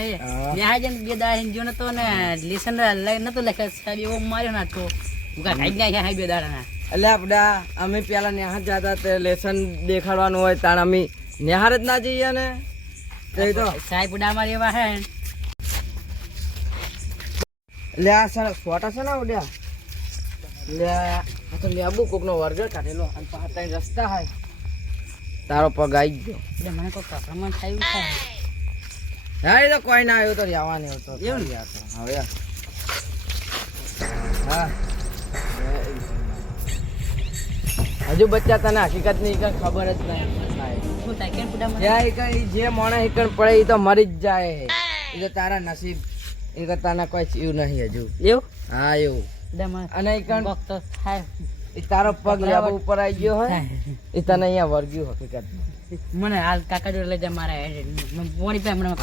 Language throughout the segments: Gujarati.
ન્યાય જન બે દાડા હિંજો નતો ને લેસન નતો લખ્યો સાહેબ એવો માર્યો ના તો ઉગા ખાઈ ગયા બે દાડા ના એટલે આપડા અમે પેલા નેહાર જતા તે લેસન દેખાડવાનું હોય તાણ અમે નેહાર જ ના જઈએ ને તો સાહેબ ઉડા મારી એવા હે લે આ સર ફોટા છે ને ઉડ્યા લે આ તો લેબુ કોકનો વર્ગ કાઢેલો અને પાછળ રસ્તા હોય તારો પગ આવી ગયો એટલે મને કોઈ પ્રમાણ થયું છે હા એ તો કોઈ ના આવ્યું તો રહેવાની હતો એવું હવે હા હજુ બચ્ચા તને હકીકત ની ખબર જ નહીં શું થાય કેમ પુડા મને જાય કઈ જે મોણે હિકણ પડે એ તો મરી જ જાય એ તો તારા નસીબ એ તો તને કોઈ જીવ નહીં હજુ એવું હા એવું પુડા મને અને હિકણ વખત થાય એ તારો પગ લેવા ઉપર આવી ગયો હોય એ તને અહીંયા વર્ગ્યું હકીકત મને હાલ કાકા જોડે લઈ જા મારા હેડ પોણી પે હમણાં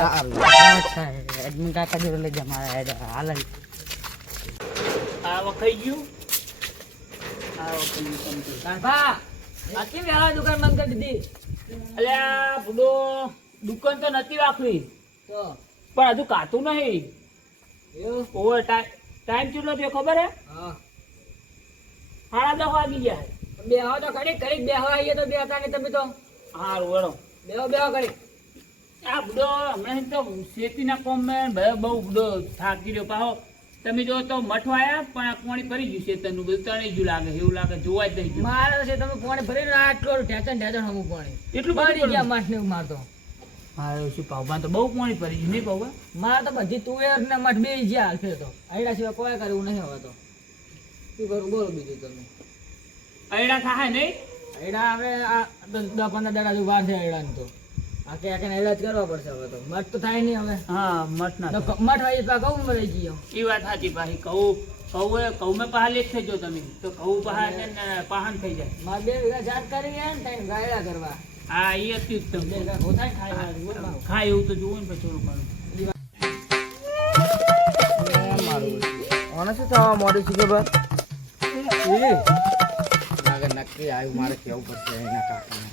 કાકા જોડે લઈ જા મારા હેડ હાલ આ વખાઈ ગયું દુકાન બંધ કરી દીધી અલ્યા બુડો દુકાન તો નથી રાખવી પણ હજુ કાતું નહીં ઓવર ટાઈમ કેટલો થયો ખબર હે 10:30 વાગી ગયા બે હો તો ઘડીક ઘડીક બે હવા આવીએ તો બે હતા ને તમે તો હારું વળો બે ઘડીક આ બુડો હમણાં તો શેતીના કોમ મેં બહુ બુડો થાકી રહ્યો પાહો તમે જો તો મઠ આયા પણ આ પાણી ભરી ગયું શેતરનું બધું તણી ગયું લાગે એવું લાગે જોવા જ નહીં મારે છે તમે પાણી ભરી ને આટલું ઠેચન હમું પાણી એટલું પાણી ગયા માઠ ને મારતો હારું શું પાવભાન તો બહુ પાણી ભરી ગયું નહીં પાવભા મારે તો બધી તુવેર ને મઠ બે ગયા હાલ તો આયડા સિવાય કોઈ કરવું નહીં હવે તો શું કરું બોલો બીજું તમે અયડા થાય નહીં આયડા હવે આ 10-15 દાડા જેવું વાર છે આયડા તો આકે એલા જ કરવા પડશે હવે તો મઠ તો થાય નહીં હવે હા મઠ ના થાય. મઠ આવી તો ઘઉં મળી ગયો એ વાત સાચી પાછી કહું મેં પહા લેટ થઈ જાવ તમે તો કહું પહા છે ને પહાન થઈ જાય મારે 2 વીઘા જાત કરી ને ટાઈમ ગાયડા કરવા હા એ અતિ ઉત્તમ 2 વીઘા ગોથાય ખાય મારું ખાય એવું તો જોવું ને પછી થોડું ઘણું મને શું થવા મોડું છે ખબર લાગે નક્કી આવ્યું મારે કેવું પડશે એના કાકાને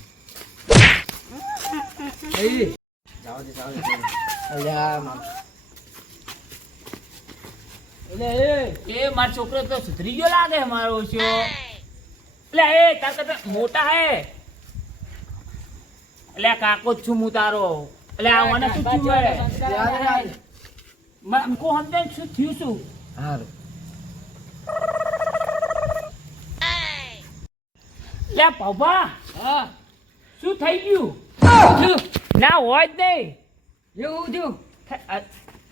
એ મારો છોકરો તો સુધરી ગયો લાગે મારો છો એટલે એ તાર કરતા મોટા હે એટલે આ કાકો જ છું હું તારો એટલે આ મને શું થયું હે કો સમજે શું થયું શું હારું લે પપ્પા હા શું થઈ ગયું ના હોય જ નહીં એવું થયું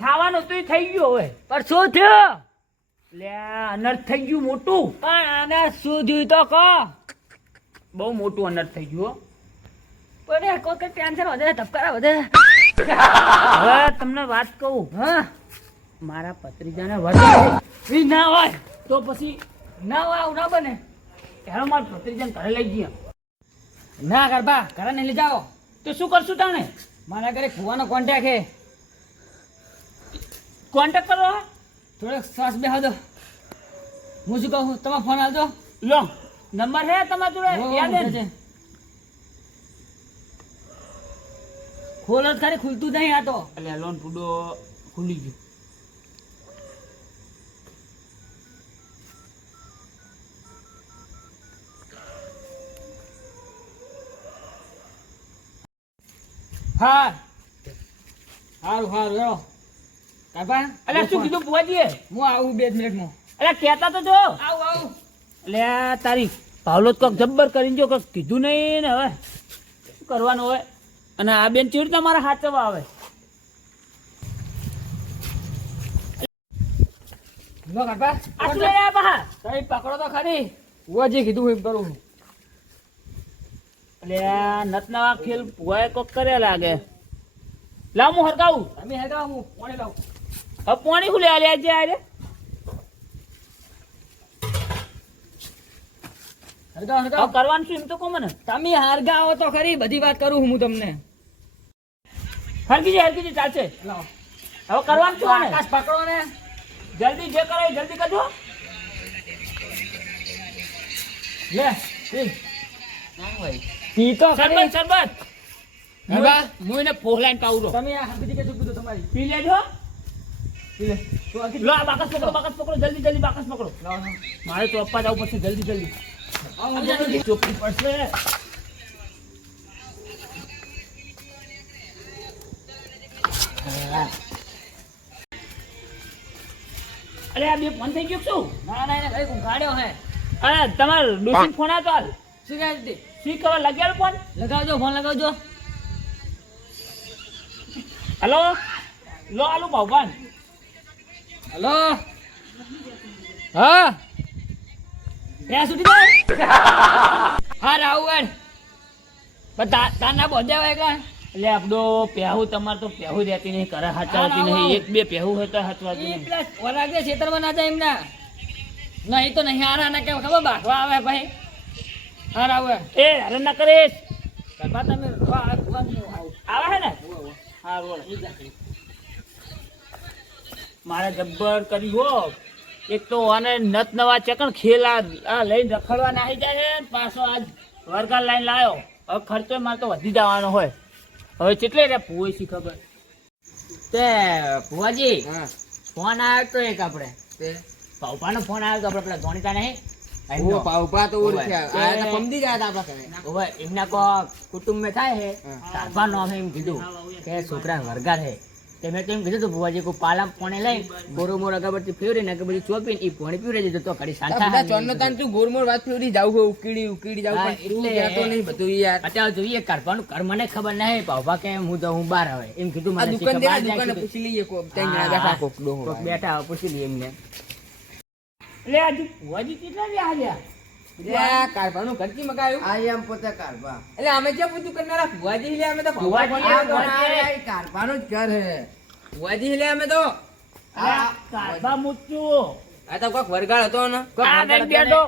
ખાવાનું તો થઈ ગયું હવે પણ શું થયું લે અનર્થ થઈ ગયું મોટું પણ આને શું થયું તો કહો બહુ મોટું અનર્થ થઈ ગયું હો. પણ કોઈ ટેન્શન વધે ધબકારા વધે હવે તમને વાત કહું હા મારા ભત્રીજાને વધે ના હોય તો પછી ના હોય આવું ના બને હેરો મારા ભત્રીજાને ઘરે લઈ ગયા ના ગરબા ઘરે નહીં લઈ જાઓ તો શું કરશું તાણે મારા ઘરે ફુવાનો કોન્ટેક્ટ હે કોન્ટેક્ટ કરો થોડોક શ્વાસ બેહો દો હું શું કહું તમારો ફોન આવજો લો નંબર હે તમારા જોડે યાદ હે ને? ખોલો જ ખરી ખુલતું નહીં આ તો એટલે લોન પૂડો ખુલી ગયું હા સારું સારું હેરો કાકા એટલે શું કીધું પુવાજીએ હું આવું 2 મિનિટમાં એટલે કહેતા તો જો આવું આવું એટલે આ તારી પાવલો કોક જબ્બર કરીને જો કોક કીધું નહીં ને હવે શું કરવાનું હોય અને આ બેન ચીડ તમારા હાથમાં આવે લો કાકા આ શું લઈ આવ્યા પાહા તમે પકડો તો ખરી હું જે કીધું હું કરું એટલે આ નતના ખેલ પુવાએ કોક કરે લાગે લાવ હું હરગાવું તમે હેડા હું પાણી લાવું હવે પાણી હું લે આજે આજે હરગાવ હવે હરગાવ કરવાનું શું એમ તો કહો મને તમે હરગાવો તો ખરી બધી વાત કરું હું તમને હરગીજી ચાલશે લાવો હવે કરવાનું શું આને? આકાશ પકડો ને જલ્દી જે કરે એ જલ્દી કરજો લે પી તો ખરી સરબત હરગા હું એને ફોહલાઈને પાઉં તમે આ બીજી કે શું કીધું મારી પી લેજો. લે તો આખી લો આ બાકસ પકડો જલ્દી જલ્દી બાકસ પકડો. મારે ચોપ્પા જવું પડશે જલ્દી જલ્દી. ચોખ્ખી પડશે. અરે આ બે ફોન થઈ ગયો શું? ના ના એને ભાઈ ગાડ્યો હે. અરે તમારો ડોસી ફોન આવતો હાલ. શું કહે છે? શી ખબર લગાડો ફોન. લગાવજો ફોન લગાવજો. હલો લો આલુ ભગવાન. હલો હા ત્યાં સુધી હા રાહુલ પણ તારના બોધે હોય કે એટલે આપડો પહેવું તમારે તો પહેવું રહેતી નહીં કરે હાચવાતી નહીં. એક બે પહેવું હોય તો હાચવાતી નહીં. પેલા ઓલાગે ખેતરમાં ના જાય એમના નહીં તો નહીં હારા ના કેમ ખબર બાખવા આવે ભાઈ હા રાહુલ એ હરણ ના કરીશ. કરતા તમે આવે છે ને હા બોલો. મારે જબ્બર કરી હો. એક તો આને નત નવા ચકણ ખેલા આ લઈને રખડવા નાહી જાય છે ને પાછો આજ વરગાર લાઈન લાયો. હવે ખર્ચો મારે તો વધી જવાનો હોય. હવે કેટલે રે પૂરી શી ખબર. તે ભુવાજી હા ફોન આવ્યો તો એક આપણે તે પપ્પાનો ફોન આવ્યો તો આપણે પેલા ધોણીતા નહીં ઓ પાવપા તો ઓળખ્યા આ તો સમજી ગયા હતા આપણા ઘરે હવે એમના કો કુટુંબ મેં થાય છે તારપા નો એમ કીધું કે છોકરા વરગાર છે તે મેં તો એમ કીધું તું ભુવાજી કોઈ પાલા પોણે લઈ ગોરો મોર અગરબત્તી ફેવરી ને કે બધી ચોપીને એ પોણી પીવડી દીધું તો ઘડી બધા શાંતા ચોરનો તાન તું ગોરમોર વાત ફેવરી જાવ હો ઉકીડી જાવ હા, પણ તું એટલે- કહેતો નહીં બધું યાર અત્યારે જોઈએ કરવાનું કર મને ખબર નહીં પાપા કે હું તો હું બહાર હવે એમ કીધું આ મને દુકાન શીખવા દે બહાર દુકાને જાય પૂછી લઈએ કોક તઈ હા, બેઠા કોક ડો કોક બેઠા હોય, પૂછી લઈએ એમને એટલે આજે ભુવાજી કેટલા રહ્યા આવ્યા. એટલે કારભાનું ઘરથી મગાયું આઈ એમ પોતે કારભા એટલે અમે ક્યાં પૂછું કરનારા ભુવાજી લે અમે તો ભુવાજી ભુવાજી આ ભુવાજી. કારભાનું જ ઘર હે ભુવાજી લે અમે તો આ કારબા મૂચું. આ તો કોક વરગાળ હતો ને આ નહીં બેઠો.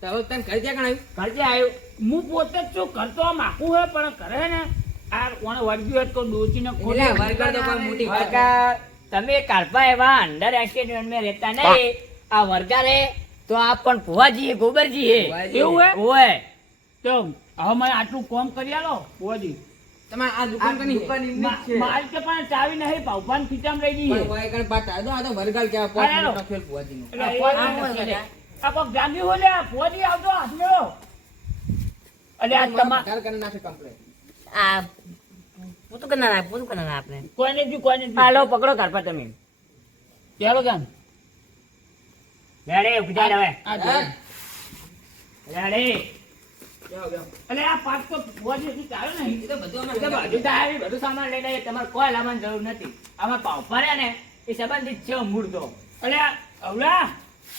તો હવે તને ઘર ક્યાં કણાયું ઘરથી આવ્યો. હું પોતે જ છું કરતો આમ આખું હોય પણ કરે ને આ કોણે વળગ્યું હોય તો ડોચીને ખોલી એટલે વરગાળ તો કોઈ મોટી વાત વરગાર તમે કારપા એવા અંડર એક્સિડન્ટ में રહેતા નહીં આ વરગાર હે તો આ પણ ભુવાજી હે ગોબરજી હે ભુવાજી. એવું હે? ઓય તો હવે મને આટલું કોમ કરી આલો ભુવાજી. તમારે આ દુકાન કની દુકાન એમની જ છે મારી તો પણ ચાવી નહીં પાવભાન ખીચામ રહી ગઈ પણ છે. વરગાળ પાટા દો આ તો વરગાળ કેવા હા, હેલો. પોત ફેલ ભુવાજીનું એટલે આ એ ફોન આ આમ નથી. હોય આ કોક જાગી હોય લે ભુવાજી આવજો હાથ મેળો. એટલે આ તમાર ઘર કરી નાખે કમ્પ્લેટ આ પૂતું કરના આપણે કોઈને જ કોઈને જ. હાલો પકડો કારપા તમે ચાલો જાન. રેડે ઉભી થાય હવે આ જો. રેડે એટલે આ પાક તો ભુવાજી હજી ચાલે નહીં. એ તો બધું એ તો અમારે બધું તો આવી, બધું સામાન લઈને આવીએ. તમારે કોઈ લાવવાની જરૂર નથી આમાં પાવ ફરે ને એ સંબંધિત છે મૂળ તો એટલે આ અવલા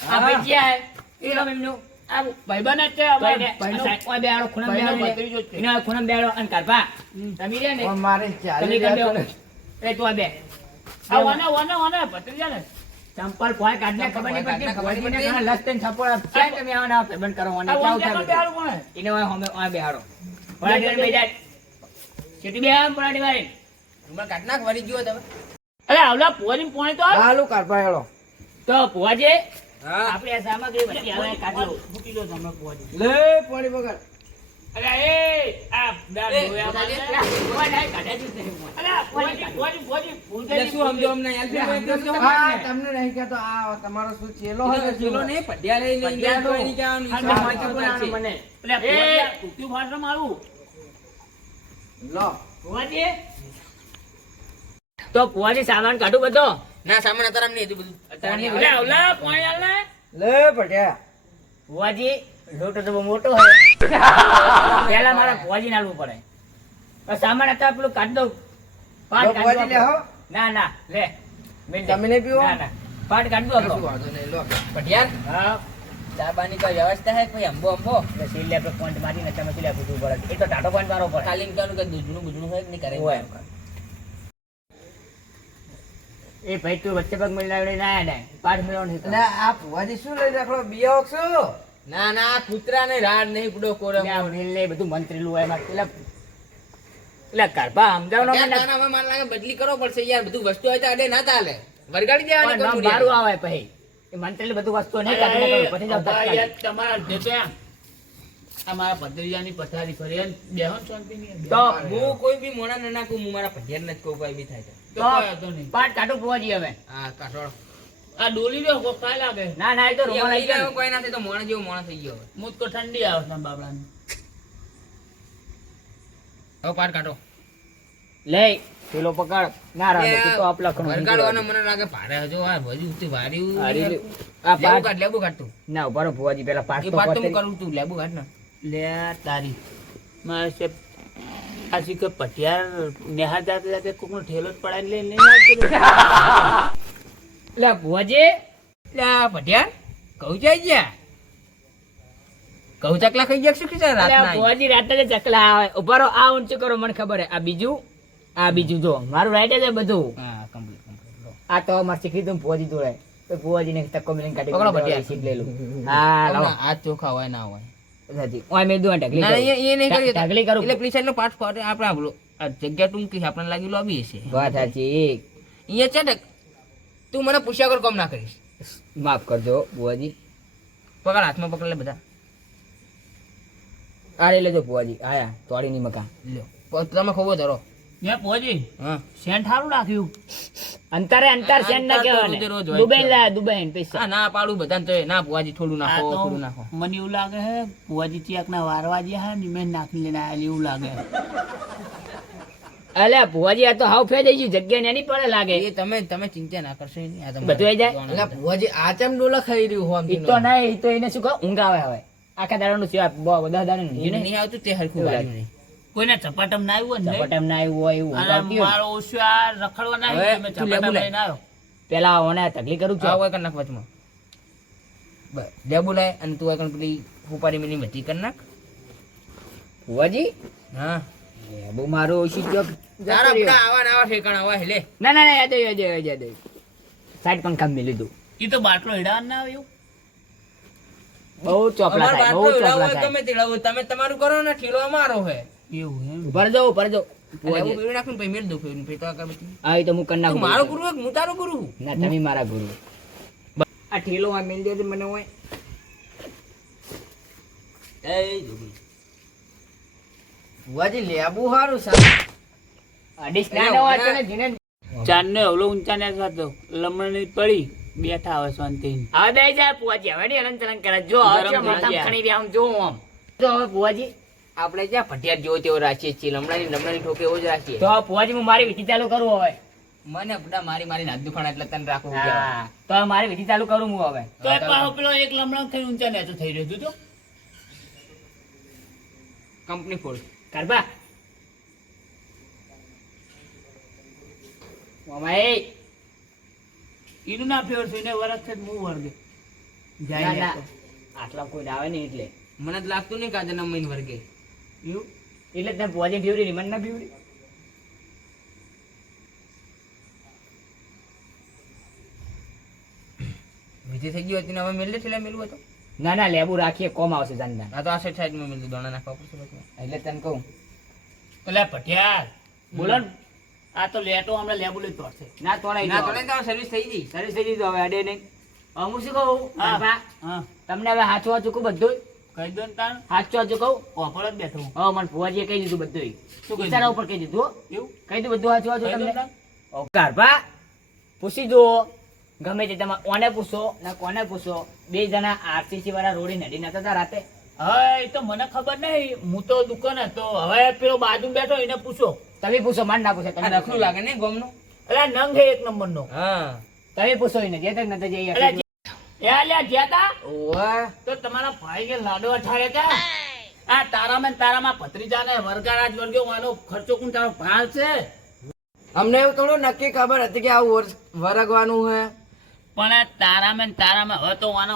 આ ભાઈ ક્યાં હે? એ તમે એમનું આ ભાઈબંધ જ છે તો અમારે. એને ભાઈનો- ઓય બેહાડો, ખૂણામાં ભાઈનો બેહાડો ભત્રીજો જ છે. એને ખૂણામાં બેહાડો. અને કારપા, તમે રહ્યા ને, મારે તમે ચાલી કેમ રહ્યા બેહો? એ તું આ બે. આ વને ભત્રીજા ને. ચંપલ ફોય કાઢને ખબર નહીં પડતી. ખબર નહીં ભુવાજીને પડતી. ઘણા લસ થઈને થપ્પડ આપે. ક્યાં તમે આવવાના ભાઈબંધ કરો? અને આ ક્યાં વંજા ઉઠાડો? તો બેહાડું કોણે? એને ઓય હોમે ઓય બેહાડો. પરાઠી વાળી બેહી જાય. સીટી બેહાડ, પરાઠી વાળી. ઉમર કાઢ નાખ વળી ગયો તમે અરે આવલા ભુવાજીને પોણી તો આપ. હાલો કારભા હેલો તો ભુવાજી, હા આપણે આ સામગ્રી બધી હવે કાઢી લો. મૂકી દો તમે ભુવાજી. લે પાણી બગાડ અરે એ આ દાળ એ, ધોયા ભુવાજી, બાદ. ભુવા નહીં, કાઢ્યા જ નહીં ભુવા. અરે આ ભુવાજી, ભૂલ થઈ એટલે ગઈ, શું ભૂલ સમજો થઈ અમને ગઈ. યાર શું સમજો હા તમને નહીં કહેતો આ તમારો શું ચેલો હોય કે ચેલો શું? નહીં પઢિયા લઈ લઈને ગયા તો એની કહેવાનું હા, ઈચ્છા હા, હોય તો બોલાશે. મને એટલે આ ભુવાજી આ કુટ્યું ભાષામાં આવું. લો ભુવાજી, તો ભુવાજી સામાન કાઢું બધો. ના સામાન અત્યારે નહીં હતું બધું અત્યારે અરે આવલા પોણી આલ ને. લે પટ્યા ભુવાજી, લોટો તો બહુ મોટો હોય. પહેલા મારા ભુવાજીને આલવું પડે. તો સામાન અત્યારે પેલું કાઢી દઉં. પાટ લો, ભુવાજી લે હો. ના ના લે મેલ દે. તમે નહીં પીવો? ના ના પાટ કાઢી દો કશું આપણો. વાંધો નહીં લો પઢિયાર હા ચા બાની કોઈ વ્યવસ્થા હે કોઈ અંબો અંબો એટલે સીલે આપણે પોઈન્ટ મારીને તમે સીલે પૂછવું પડે. એ તો ટાટો પોઈન્ટ મારવો પડે. ખાલી એમ કહેવાનું કે દૂધનું બુધનું હોય કે નહીં કરે હોય. એ ભાઈ તું વચ્ચે પગ મળી લાવડે ના આયા ને પાઠ મેળવો નહીં. અને આ ભુવાજી શું લઈ રાખલો બિયાઓ શું ના ના કૂતરા ને રાડ નહીં પડો કોરે એટલે આ મિલ ને બધું મંત્રેલું હોય એમાં. એટલે ગરબા સમજાવવાનો મને. હવે મને લાગે બદલી કરવો પડશે યાર બધું વસ્તુ હોય તો અડે ના ચાલે વરગાડી દેવાની પણ નામ કોઈ બારું આવે પછી. એ મંત્રેલી બધું વસ્તુ નહીં કાઢી નાખો. પછી જાઓ અરે યાર, તત્કાલ. તમારા જે તો આ અમારા ભત્રીજાની પથારી ફરી એમ બેહો ને શાંતિ નહીં. તો હું કોઈ બી મોણા ના નાખું હું મારા ભઢિયાર ને જ કહું કોઈ બી થાય તો તો કોઈ વાંધો નહીં. પાટ કાઢો ભુવાજી હવે. હા કાઢો આ ડોલી રહ્યો કોક કાંઈ લાગે ના ના એ તો રૂમાલ આવી ગયો ને. કોઈ નથી તો મોણ જેવું મોણ થઈ ગયો હવે. મુજ તો ઠંડી આવે છે બાબલાની. હવે પાટ કાઢો લે પેલો પકડ ના રાખ તું તો આપલા ખણો વરગાડવાનો મને લાગે ભારે હજુ આ હજુ ઉતી વાર્યું હારી લે. આ લેબુ પાટ કાઢ લેબુ કાઢ તું ના ઉભા રહો ભુવાજી પેલા પાટ એ તો પાટ તો હું પતરી. કરું તું લેબુ કાઢ ને લે તારી મારે છે આ શીખે પટિયાર નેહાર જાતે જાતે કોકનો ઠેલો જ પડાઈને લઈને આવતો લે ભુવાજી લે આ ભટિયાર કહું જાય ગયા કહું ચકલા ખાઈ ગયા શું કીધા અરે આ રાતના ભુવાજી રાતે જ ચકલા આવે ઉભા રહો આ ઊંચું કરો મને ખબર હે આ બીજું જો મારું રાઈટ જ છે બધું હા કમ્પ્લીટ આ તો અમાર શીખી તું ભુવાજી દોડે તો ભુવાજીને તક્કો મિલીને કાઢી પકડો ભટિયાર. શીખ લેલું હા લાવો આ ચોખા હોય ના હોય સાચી ઓય મેં દુઆ ઢગલી ના કરું. એ નહીં કરીએ ઢગલી કરું એટલે પેલી સાઈડનો પાઠ ફોટે આપણે આપણો આ જગ્યા ટૂંકી આપણે લાગી લોબી હશે વાત સાચી અહીંયા છે ને તું મને પૂછ્યા કર કોમ ના કરીશ માફ કરજો ભુવાજી પકડ હાથમાં પકડ લે બધા આ લઈ લેજો ભુવાજી આયા તોડીની મકા લ્યો તમે ખોવો ધરો મેં પહોંચી હા સેન્ટ સારું નાખ્યું અંતરે અંતર સેન ના અંતર તો કહેવાય રોજે રોજ ને હોય દુબઈ છે. લા દુબઈ ને પૈસા હા ના પાડું બધાને તો ના ભુવાજી થોડું આ નાખો તો થોડું નાખો મને એવું લાગે હે ભુવાજી ચિયાકના વારવા જે હે ને મેં નાખી લઈને આયેલી એવું લાગે અલે ભુવાજી આ તો હાવ ફે થઈ ગયું જગ્યા ને એની પડે લાગે એ તમે ચિંતા ના કરશો નહીં આ બધું આઈ જાય? એટલે ભુવાજી આ ચમ ડોલા ખાઈ રહ્યું ઈ તો નહીં ઈ તો એને શું કહો ઊંઘ આવે હવે આખા દાડાનું સિવાય બધા દાડાનું ઊંઘ્યું નહીં નહીં આવતું તે હરખું એવું વાળ્યું નહીં કોઈને ચપાટમ ના આવ્યું ને ચપટમ ના આવ્યું હોય એવું ઊંઘ અને આવતી હોય. મારો ઓછું આ રખડવા ના હવે આવ્યું મેં તું લેબુ ચપાટમ લે. લઈને આવ્યો પેલા ઓને તકલી કરું આ છું હોય કર નાખ વચમાં બસ લેબુ લાય અને તું આગળ પેલી ઉપાડી મિની મટી કર નાખ ભુવાજી હા બહુ મારું ઓછી જોક તારા બધા આવા ને આવા ઠેકાણા હોય લે ના ના ના યાદ સાઈડ પંખા મેં લીધું ઈ તો બાટલો હેડાવા ના આવ્યો બહુ ચોપલા અમાર થાય બાટલો બહુ ઉડાવો ચોપલા હોય થાય ગમે તે ઉડાવો. તમે તમારું કરો ને ઠેલો અમારો હે એવું એમ ઉપર જાઓ લેબુ પીવી નાખું ને પછી મેલ દઉં ફેરવીને, પછી તો આગળ બધી. આ તો હું કરી તું નાખું મારો ગુરુ હોય કે હું તારો ગુરુ હું? ના તમે મારા ગુરુ આ ઠેલો આ મેલ દે મને હોય ભુવાજી લેબુ હારું સારું અડીશ ના ના હોય તો ને જીને ચાંદને હવલો ઊંચા ને ખાતો લમણની પડી બેઠા આવે શાંતિ હવે બે જાય પુવાજી હવે હલન ચલન કરે જો હવે ગરમ ચો માથામાં થઈ ખણી રહ્યા આમ જો આમ તો હવે પુવાજી આપણે જ્યાં ભટિયાર જેવો તેવો રાખીએ છીએ લમણાની ઠોકે એવો જ રાખીએ તો હવે પુવાજી હું મારી વિધિ ચાલુ કરું હવે મને બધા મારી મારી નાક દુખાણા એટલે તને રાખવું હા તો હવે મારી વિધિ ચાલુ કરું હું હવે તો એ પાછો પેલો એક લમણો થઈ ઊંચા નેચો થઈ રહ્યો તું તો કંપની ફોડ કરબા મામા એનું ના ફેવર છે એને વરસ છે હું વર્ગે જાય ના ને ના તો. આટલા કોઈ આવે નહીં એટલે મને જ લાગતું નહીં કાજે મહિન વર્ગે એવું એટલે તને પુવાજી ફેવરી મને ના ફેવરી વિધિ થઈ ગઈ હતી ને હવે મેલે છે મેલવું હતો ના ના લેબુ રાખીએ કોમ આવશે જાનદાન આ તો આ સાઈડ માં મેલ દો દાણા નાખવા પડશે પછી. એટલે તને કહું તો લે ભટિયાર બોલો ને આ તો લેટો હમણાં લેબુ લઈ તોડશે ના તોડાઈ ના દો તો નહીં તો સર્વિસ થઈ ગઈ સર્વિસ થઈ દીધું હવે અડે નહીં હવે હું શું કહું હા કરબા, હા તમને હવે હાચું હાચું કહું બધું કહી દો ને તાણ હાચું હાચું કહું ઓફર જ બેઠો હું. હવે મને ફુવાજીએ કહી દીધું બધું શું કહી ઇશારા ઉપર કહી દીધું હો. એવું કહી દઉં બધું હાચું હાચું કહી દો તમને તાણ. ઓ કારભા પૂછી જુઓ ગમે તે તમે ઓને પૂછો ને કોને પૂછો બે જણા આરસીસી વાળા રોડી નડી નતા તા રાતે હા એ તો મને ખબર નહીં હું તો દુકાન હતો હવે પેલો બાજુ બેઠો એને પૂછો તમે પૂછો માન ના પૂછો આ તમે નખરું લાગે ને ગોમનું એટલે નંગ છે એક નંબર નો હા તમે પૂછો એને જે તક નતા જઈએ એટલે લ્યા જ્યાતા ઓવા તો તમારા ભાઈ કે લાડો અઠાડે તા આ તારામાં ભત્રીજાને વરગાડા જ વર્ગ્યો વાનો ખર્ચો કોણ તારો ભાળ છે અમને એવું થોડું નક્કી ખબર હતી કે આવું વરગવાનું હે પણ આ તારામાં હવે તો વાનો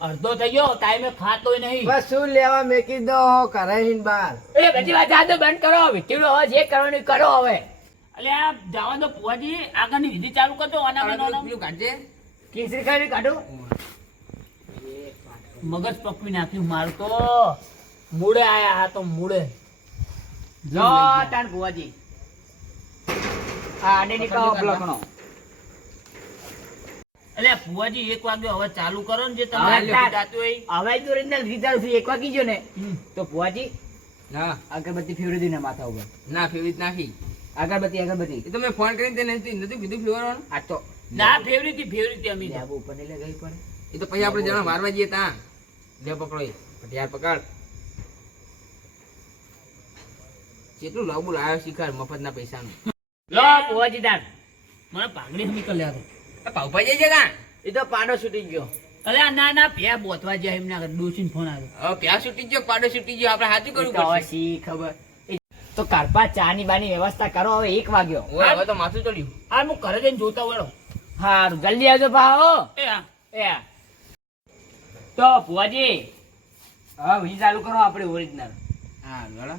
અડધો થઈ ગયો ટાઈમે ખાતોય નહીં બસ શું લેવા મેકી દો કરે હિન બાર એ બધી વાત જાદુ બંધ કરો વિટીડો હવે જે કરવાનું એ કરો હવે એટલે આ જવા દો પુવાજી આગળની વિધિ ચાલુ કરજો આના બનાવવાનું. પેલું કાઢજે કેસરી ખાઈ કાઢો મગજ પકવી નાખ્યું મારું તો મૂળે આયા હા તો મૂળે જો તાન ભુવાજી આ આડે નીકળો બ્લોકનો એટલે પુવાજી 1 વાગ્યો હવે ચાલુ કરો ને જે હવે તમારે તાર- જાતું હોય હવે જો ઓરિજિનલ વિચાર છું એક વાગી ગયો ને હમ. તો ભુવાજી હા અગરબત્તી ફેરવી દીને માથા ઉપર ના ફેવી જ નાખી અગરબત્તી એ તો મેં ફોન કરીને તે નથી કીધું ફ્લેવર વાળું. આ તો ના ફેવરી અમે તો. લેબુ ઉપર નહીં લગાવી પડે એ તો પછી આપણે જણા મારવા જઈએ ત્યાં લે પકડો એ યાર પકડ કેટલું લાંબુ લાવ્યો શિકાર મફતના પૈસાનું. લો ભુવાજી તાર મને પાઘડી હમી કરી લેવા દો. આ પાવભાઈ જઈ જતા એ તો પાડો છૂટી ગયો. અરે આ ના ભે બોતવા જાય એમના ડોસીને ફોન આવ્યો. હવે પ્યા છૂટી ગયો પાડો છૂટી ગયો આપણે સાચું કરવું તો હવે પડશે. શી ખબર તો કારપા ચાની બાની વ્યવસ્થા કરો હવે 1 વાગ્યો ઓય હવે તો માથું ચડ્યું. આ હું ઘરે જઈને જોતા વળો. હારું જલ્દી આવજો ભાવો એ હા એ તો ભુવાજી હવે વી ચાલુ કરો આપણે ઓરિજિનલ હા લડા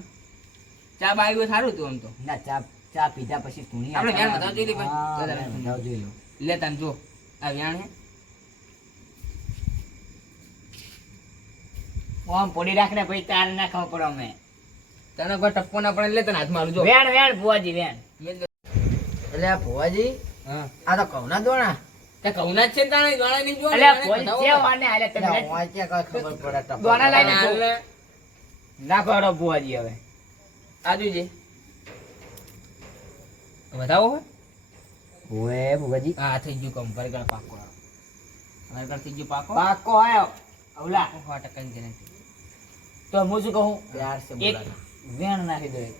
ચા બાયું સારું હતું આમ તો. ના ચા પીધા પછી ધૂણી આપણે વ્યાણ વધારે જોઈ લે ભાઈ. હા, વધારે વ્યાણ વધારે જોઈ લો લે તને જો આ વ્યાણ હે આમ પોડી રાખને પછી તાર ના ખબર પડે અમે તને કોઈ ટપ્પો ના પડે લે તને હાથમાં આલું જો. વેણ ભુવાજી વેણ એટલે આ ભુવાજી હા આ તો ઘઉંના દોણા. તે કઉના જ છે તાણે ગાળા નહીં જો. અલ્યા ભુવાજી જે વાને આલે તમે એટલે વાંચ્યા કોઈ ખબર પડે ટપક. દોણા લાઈને હાલ ને. ના કરો ભુવાજી હવે આ જોઈજે વધાવો હોય ઓએ ભુવાજી હા થઈ ગયું કમ વરગડ પાકો વરગડ થઈ ગયું પાકો પાકો આયો અવલા 100% ગેરંટી. તો હું શું કહું પ્યાર સે એક બોલાના. વેણ નાખી દો એક.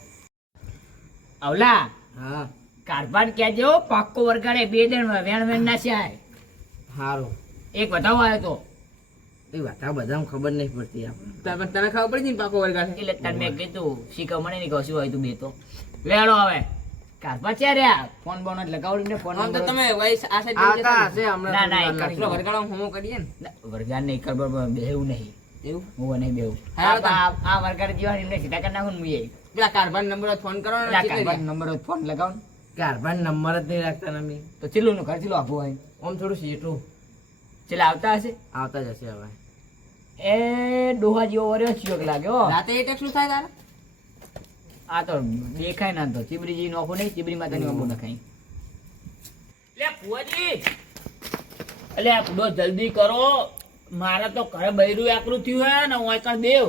અવલા હા કારબાન કહેજો પાક્કો વરગાડે 2 દણ વેણ નાખ્યા હારું. એક વધાવો આવ્યો તો એ વાતા બધાને ખબર નહીં પડતી આપણે. તને ખબર પડી ને પાકો વરગડ છે? એટલે તાર મેં કીધું શીખવ મને નહીં કહું શું હોય તું બે તો લેડો હવે કારબા છે રહ્યા ફોન બોન જ લગાવડી ને ફોન આમ તો તમે વયસ આ સાઈડ આવતા હશે હમણાં ના, ના, થોડી એક વાર એટલો લાગશે. વરગાડો હોમો કરીએ ને વરગાડ નહીં ખબર બેહવું નહીં એવું હું નહીં બેહવું હા, આ વરગાડ જીવા એમને સીધા કરી નાખું ને મુએ પેલા કારભાર નંબર ફોન કરો ને પેલા ચેક કારબાન કરી નંબર ફોન લગાવ ને કારભાર નંબર જ નહીં રાખતા ને અમે. તો ચીલું નું ઘર ચીલું આપવું હોય આમ થોડું સીટું ચેલા આવતા હશે આવતા જ હશે હવે. એ ડોહા જેવો વર્યો ચિયોક લાગ્યો રાતે એ ટેક્સ શું થાય તારે આ તો દેખાય ના તો ચીબરીજી નો આપો નહીં ચીબરી માતાની આપો નખાય લે ભુવાજી અલે આ પૂડો જલ્દી કરો મારા તો ઘરે બૈરું આકરું થયું હે ને હું એકણ દેવ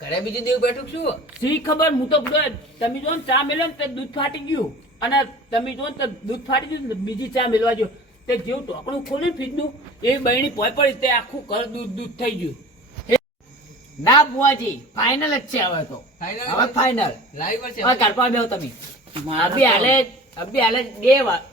ઘરે બીજું દેવ બેઠું છું સી ખબર હું તો પૂડો તમે જો ને ચા મેલ્યો ને તે દૂધ ફાટી ગયું અને તમે જો ને તો દૂધ ફાટી ગયું ને બીજી ચા મેળવા જો તે જેવું ઢોકણું ખોલ્યું ફીજનું એ બહેણી પોય પડી તે આખું ઘર દૂધ થઈ ગયું ના બુઆજી ફાઇનલ જ છે હવે તો Final? હવે ફાઇનલ લાઈવ પર છે હવે કરપા બેહો તમે મારા અભી હાલે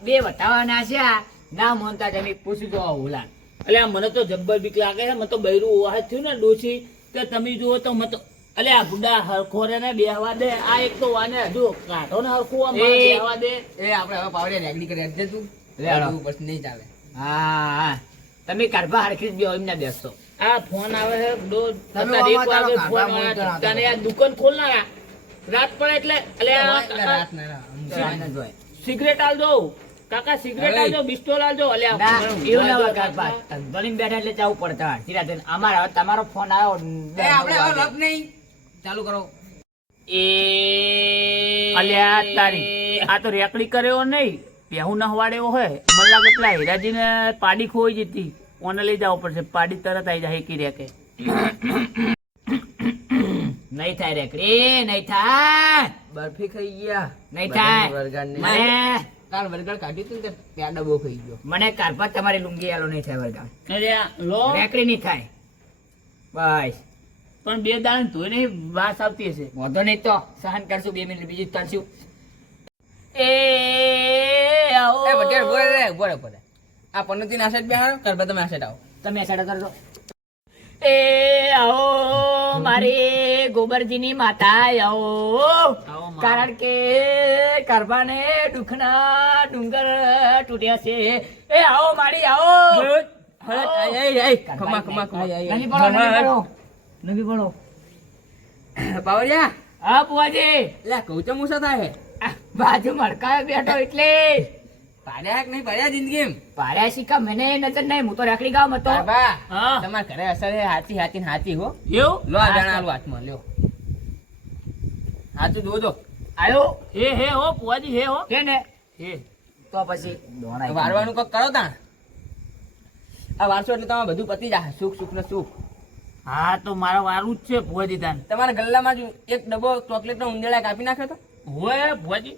બે વટાવાના છે આ. ના મોનતા તમે પૂછી જો હુલાન અલે આ મને તો જબ્બર બીક લાગે છે મને તો બૈરું વાહ થયું ને ડોસી કે તમે જુઓ તો મને તો અલે આ બુડા હરખોરે ને બેહવા દે આ એક તો વાને હજુ કાઢો ને હરખું આમ એ. બેહવા દે એ આપણે હવે પાવડે રેગડી કરી આપજે તું લે હાલો. એવું પછી નહીં ચાલે હા તમે કરપા હરખી જ બેહો એમને બેસતો આ ફોન આવે છે દો તમે તને એક વાવા વાગે ચાલો, ફોન કાઢવા આવે મોકલો. તને આ દુકાન ખોલનારા રાત પડે એટલે અલે એટલે આ રાત ના ફાઇનલ જોઈ સિગરેટ આલજો કાકા સિગરેટ અરે. આલજો બિસ્ટોલ આલજો અલે આ ના એવું ના હોય રાતમાં. કરપા ધણીને બેઠા એટલે જવું પડતા ધીરે અમારે હવે તમારો ફોન આવ્યો એ આપણે હવે લપ નહીં ચાલુ કરો એ અલ્યા તારી આ તો રેકડી કર્યો નહીં પહેવું ન હવાડેવો હોય મને લાગે પેલા હીરાજીને પાડી ખોઈ જતી ઓને લઈ જવું પડશે પાડી તરત આવી જાય હેકી રેકે નહીં થાય રેકડી નહીં થાય બરફી ખાઈ ગયા. નહીં થાય બધાને વરગાડને. મને કાલ વરગાડ કાઢ્યું હતું ને તે પ્યાડા બહુ ખાઈ ગયો મને કારપા તમારી લુંગી આલો નહીં થાય વર્ગા અલ્યા લો રેકડી નહીં થાય બસ પણ બે દાણ ધોઈ નહીં વાસ આવતી હશે વાંધો નહીં તો સહન કરશું 2 મિનિટ બીજું ચાલશું એ આવો એ બટેર બોલે બોલે આ પનોતી ના સાઈડ બેહાડો કરબા તમે આ સાઈડ આવો તમે સાડા કરજો એ આવો મારી ગોબરજીની માતા આવો માં. કારણ કે કરબાને દુખના ડુંગર તૂટ્યા છે એ આવો મારી આવો ખમા ખમા ખમા નવી પડો નવી પડો પાવરિયા હા બુઆજી લે કહું તો મુસા થાય હે આ બાજુ મડકાયો બેઠો એટલે પાડ્યા કે નહીં પાડ્યા જિંદગી પાડ્યા શીખા મને નજર નહીં હું તો રેકડી ગામ હતો બાબા હા તમારા ઘરે અસર હે હાથી હાથી ને હાથી હો એવું લો આ જણાલું હાથમાં લ્યો હાથું દોજો આયો હે હો પુઆજી હે હો છે ને હે તો પછી દોણાય વારવાનું કોક કરો તાણ આ વારસો એટલે તમારે બધું પતી જાય સુખ સુખ ને સુખ હા તો મારા વારું જ છે પુઆજી તાન તમારા ગલ્લામાં જ એક ડબ્બો ચોકલેટ નો ઉંદેડા કાપી નાખ્યો તો હોય પુઆજી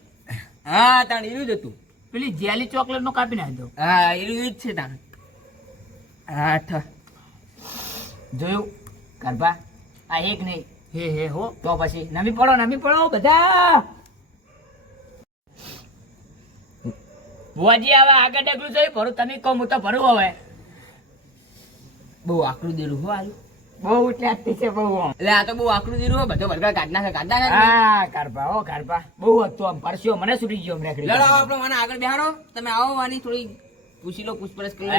હા તાણ ઈરું જ હતું. પેલી જેલી ચોકલેટ નો કાપી નાખ્યો. હા ઈરું ઈ જ છે તાણ. આઠ જોયું ગરબા આ એક નહીં હે હો. તો પછી નમી પડો બધા. બુઆજી હવે આગળ ડગલું જોઈ ભરું તમે કહો હું તો ભરું હવે. બહુ આકરું દેરું હો આલુ. બહુ એટલે આતી છે બહુ. એટલે આ તો બહુ આકરું દેરું હો બધો વરગાડ કાઢ નાખે. હા કારપા બહુ હતું આમ પરસ્યો મને છૂટી ગયો હમણાં. લડો આપણો મને આગળ બેહાડો તમે આવો વાની થોડી પૂછી લો પૂછપરછ કરી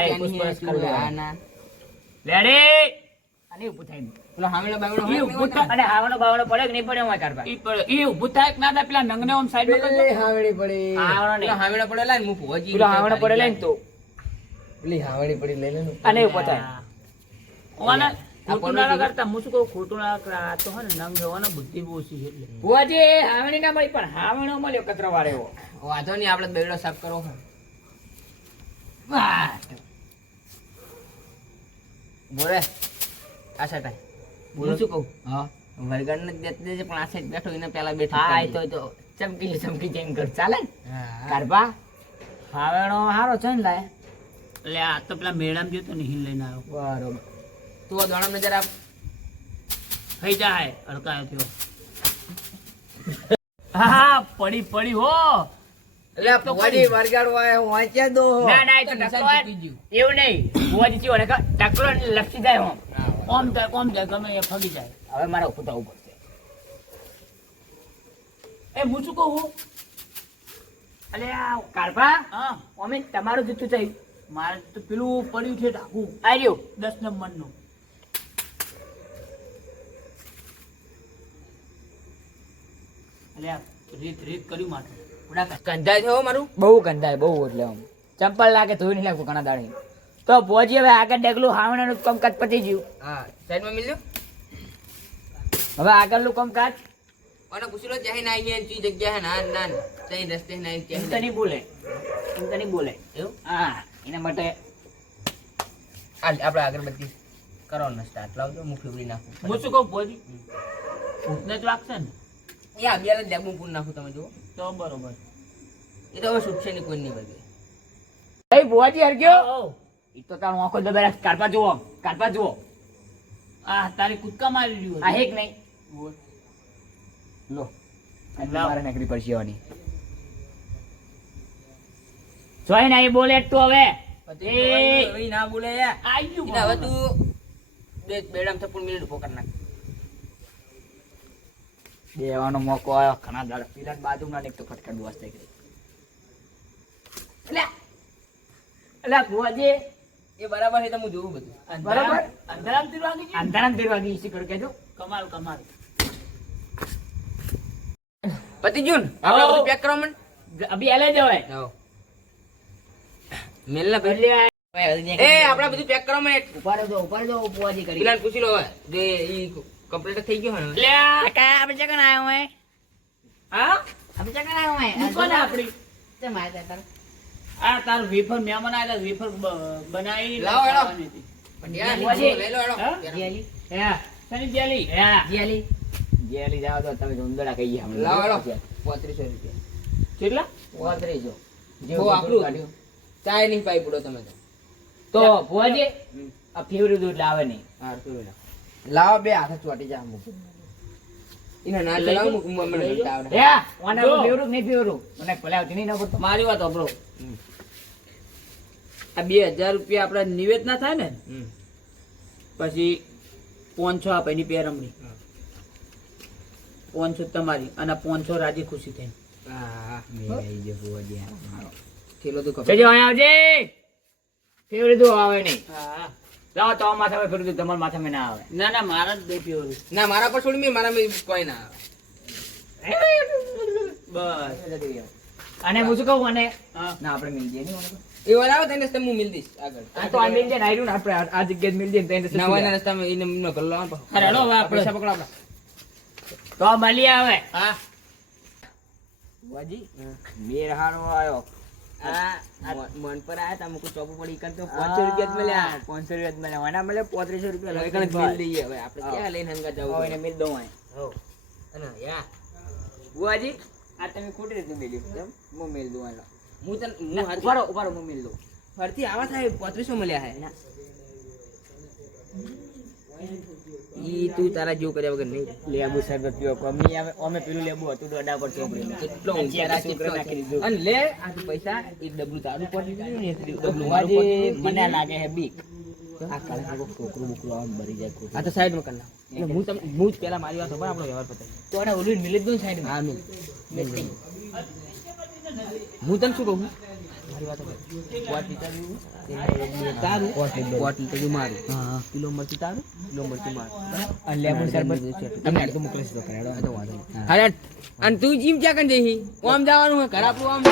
લો હા ના લેડી અને ઊભું થાય પેલો હામેલો બાવડો હોય ઊભું થાય અને હાવનો બાવડો પડે કે નહીં પડે હું કારપા ઈ ઊભું થાય કે ના થાય પેલા નંગને ઓમ સાઈડ માં કરજો. હાવડી પડી હાવણો નહીં હામેલો પડે લાઈન હું ભોજી પેલો હાવણો પડે લઈને તો પેલી હાવડી પડી લઈ લે ને અને ઊભો થાય. ઓને ખોટું ના કરતા હું શું કહું ખોટું ના કરતા આ તો હે ને નંગ હોવાનો બુદ્ધિ બહુ ઓછી છે એટલે. બુઆજી હાવણી ના મળી પણ હાવણો મળ્યો કચરો વાળ્યો. વાંધો નહીં આપણે બેડો સાફ કરો વાહ બોલે આશા ભાઈ હું શું કહું હા વરગાડ ને દેત દેજે પણ આ સાઈડ બેઠો એને પેલા બેઠો હા એ તો ચમકી જેમ કર ચાલે ને કારપા હાવણો હારો છે ને લાય. એટલે આ તો પેલા મેડમ જે તો નહીં લઈને આવ્યો. બરોબર તું આ દોણા નજર આપ થઈ જાય અડકાયો થયો. હા પડી હો. એટલે ભોજી વરગાડ વાય વાંચ્યા દો ના એ તો ટકલો એવું નહીં બુઆજી ચીવો ને ટકલો લપસી જાય હું ઓમ જાય ગમે એ ફગી જાય. હવે મારે ઉભું થવું પડશે. એ હું શું કહું અલે આ કારપા હા અમે તમારું જૂતું થયું મારે તો પેલું પડ્યું છે ઢાકું આવ્યું 10 નંબરનું. અલ્યા રીત કર્યું માથું. કંધાય છે હો મારું બહુ ગંધાય બહુ એટલે આમ ચંપલ લાગે ધોઈ નહીં લાગતું ઘણા દાડી તો પહોંચી હવે આગળ ડગલું હાવણાનું કામકાજ પતી ગયું. હા સાઈડમાં મિલજો હવે આગળનું કામકાજ અને પૂછી લો ચાહે ના આવીએ ચી જગ્યા હે ના ના ચાહે રસ્તે ના આવી એમ તો નહીં બોલે એવું હા એના માટે હાલ આપણે અગરબત્તી કરો ને સ્ટાર્ટ લાવજો હું ફેવરી નાખું હું શું કહું ભોજી ભૂતને જ વાગશે ને એ અગિયાર જ પૂર નાખું તમે જુઓ તો બરોબર. એ તો હવે છૂટશે નહીં કોઈ નહીં બગે ભાઈ બુઆજી હરગ્યો આવો. એ તો તારું આંખો દબાઈ કારપા જુઓ આ તારી કૂદકા મારી રહ્યું આ હેક નહીં લો લાવ. મારે નકરી પડશે વાની જોઈ ને એ બોલે તું હવે હવે ના બોલે યાર આઈ ગયું એટલે હવે તું બે બેડામ થપુર મિનિટ ઉભો કરી નાખ દેવાનો મોકો આવ્યો ઘણા દાડા પીલા બાજુમાં એક તો ફટકાર દુવાસ થઈ ગઈ અલ્યા બુઆજી એ બરાબર છે તો હું જોઉં બધું બરાબર અંધારામ તીર વાગી ગયું? અંધારામ તેર વાગે ઈસી કર કેજો કમાલ પતિ જૂન આપણે બધું પેક કરો મને અભી આલે જવાય આવો મેલ ના એટલે એ આપણે બધું પેક કરો મને ઉપાડે દો બુઆજી કરી પેલા પૂછી લો હવે જે ઈ કમ્પ્લીટ થઈ ગયો હે ને કા આપણે ચકન આયો હે હા આપણે ચકન આયો હે કોને આપડી તે મારે તાર આ તાર વેફર મહેમાન આયા વેફર બનાવી લાવો, હેડો. ખાવાની હતી. પણ યાર બુઆજી. લઈ લો હેડો હા? જીયાલી હે શેની જેલી હે જીયાલી જાવ તો તમે ઉંદડા કહી ગયા લાવો હેડો 3500 રૂપિયા કેટલા 3500 બહુ આકરું. ચાય નહીં પાઈ પડો તમે તો બુઆજી આ ફેવરી દૂધ લાવે નહીં લાવો બે હાથે ચોટી જા અમુક ઇના ના ચલાવ મુક મને લઈ લો. આવડે હે વાના જો. ફેવરું નહીં ફેવરું મને ભલે આવતી નહીં ના પડતો મારી વાત સાંભળો આ 2000 રૂપિયા આપડે નિવેદ ના થાય ને પછી 500 આપે એની પેરમણી 500 તમારી અને 500 રાજી ખુશી થઈ હા થેલો તો જજો અહીંયા આવજે ફેવરી દૂધ આવે નહીં હા લાવો તો માથા પર ફેરવી દઉં તમારા માથામાં ના આવે ના ના મારા જ બે ફેવરી ના મારા પર છોડી મેં મારા મેં કોઈ ના આવે બસ અને હું શું કહું અને હા ના આપણે મિલ જઈએ નહીં એ વાર આવે તેને રસ્તે હું મિલ દઈશ આગળ આ તો આ મિલ જાય ને આયરું ને આપણે આ જગ્યાએ જ મિલ જઈએ ને તો એને નવાના રસ્તામાં એને એમનો ગલ્લો આપો અરે હેડો હવે આપણે. પૈસા પકડો આપડા તો મળી આવે હા બુઆજી મેર હારો આવ્યો આ મન પર આયા તા મુકુ ચોપુ પડી કર તો 500 રૂપિયા જ મળ્યા 500 રૂપિયા જ મળ્યા વાના મળે 3500 રૂપિયા હવે કણ મિલ દઈએ હવે આપણે ક્યાં લઈને હંગા હવે જવું એને મિલ દઉં અહીં હો અને યા બુઆજી આ તમે ખોટી રીતે મેલ્યું કેમ? હું મેલ દઉં આનો હું તને હું ના, હાથી- ઉભા રહો, હું મેલ દઉં ફરતી આવા થાય 3500 મળ્યા હે ઈ તું તારા જેવું કર્યા વગર નહીં લેબુ શરબત પીવો કમી આવે અમે પેલું લેબુ હતું તો અડા પર ચોપડી કેટલો અને ઊંચારા છોકરા કેટલો નાખી છે. દીધું. અને લે આ તું પૈસા એક ડબલું તારું પડી ગયું ને એક ડબલું મારું પડી ભુવાજી, ગયું. મને લાગે છે બીક આ કાલે કોઈ છોકરું બોકરું આમ ભરી જાય કોઈ. આ તો સાઈડમાં કરી નાખ. એટલે હું જ પહેલા મારી વાત આપણો વ્યવહાર પતાવી. તો આને ઓલું મિલી જ દઉં ને સાઈડમાં. હા હું તને શું કહું મારી વાત સાંભળ. ક્વોટ લીટર જેવું, તારું ક્વોટ લીટર જેવું મારું કિલો મરચું તારું કિલો મરચું મારું અને લેબુ શરબત તમે અડધું મોકલીશ તો કરાડો આ તો વાંધો નહીં. અરે અને તું જીમ ક્યાં કરી જઈ ઓમ જવાનું હોય ઘર આપણું આમ